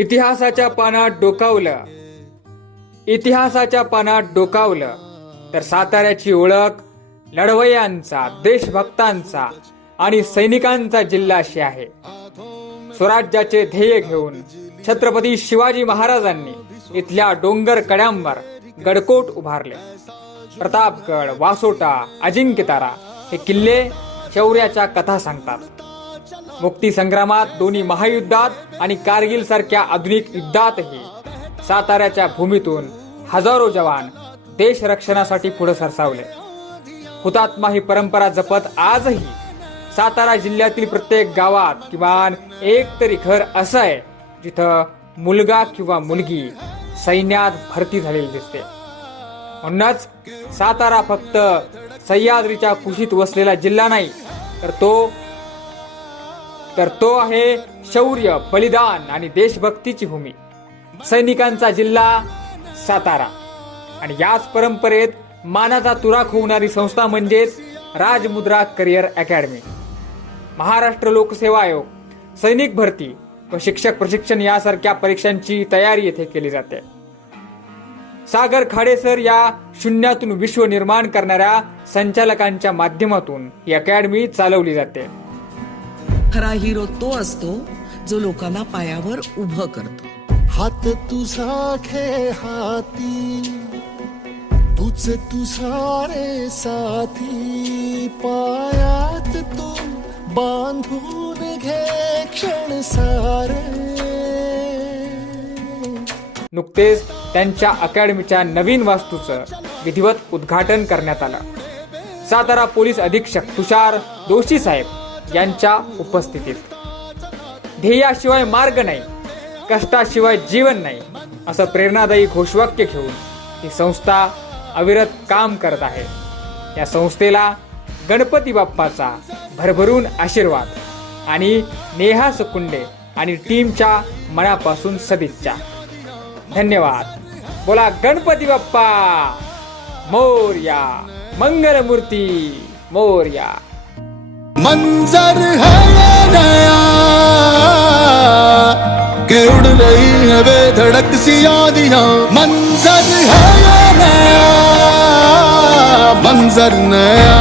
इतिहासाच्या पानात डोकावलं. इतिहासाच्या पानात डोकावलं. तर साताऱ्याची ओळख लढवयांचा देशभक्तांचा आणि सैनिकांचा जिल्हाशी आहे. स्वराज्याचे ध्येय घेऊन छत्रपती शिवाजी महाराजांनी इथल्या डोंगर कड्यांवर गडकोट उभारले. प्रतापगड वासोटा अजिंक्यतारा हे किल्ले शौर्याच्या कथा सांगतात. मुक्ती संग्रामात दोन्ही महायुद्धात आणि कारगिल सारख्या आधुनिक युद्धातही साताऱ्याच्या भूमीतून हजारो जवान देश रक्षणासाठी पुढे सरसावले. हुतात्मा ही परंपरा जपत आजही सातारा जिल्ह्यातील प्रत्येक गावात किमान एक तरी घर असं आहे जिथं मुलगा किंवा मुलगी सैन्यात भरती झालेली दिसते. म्हणूनच सातारा फक्त सह्याद्रीच्या कुशीत वसलेला जिल्हा नाही तर तो तर तो आहे शौर्य बलिदान आणि देशभक्तीची भूमी. सैनिकांचा जिल्हा सातारा. आणि याच परंपरेत मानाचा तुराख होणारी संस्था म्हणजेच राजमुद्रा करिअर अकॅडमी. महाराष्ट्र लोकसेवा आयोग. सैनिक भरती व शिक्षक प्रशिक्षण यासारख्या परीक्षांची तयारी येथे केली जाते. सागर खाडेसर या शून्यातून विश्व निर्माण करणाऱ्या संचालकांच्या माध्यमातून ही अकॅडमी चालवली जाते. खरा हिरो तो असतो जो लोकांना पायावर उभं करतो. हात तुझा खे हाती तुझ तुझा रे साथी. पायात तू बांधून घे क्षण सारे. नुकतेच त्यांच्या अकॅडमीच्या नवीन वास्तूचं विधिवत उद्घाटन करण्यात आलं. सातारा पोलीस अधीक्षक तुषार दोषी साहेब यांच्या उपस्थितीत. ध्येयाशिवाय मार्ग नाही कष्टाशिवाय जीवन नाही असं प्रेरणादायी घोषवाक्य घेऊन ही संस्था अविरत काम करत आहे. या संस्थेला गणपती बाप्पाचा भरभरून आशीर्वाद आणि नेहा सुकुंडे आणि टीमच्या मनापासून सदिच्छा. धन्यवाद. बोला गणपती बाप्पा मोर्या मंगलमूर्ती मोर्या मंजर है ये नया कि उड़ रही है बेधड़क सी यादियां मंजर है ये नया मंजर नया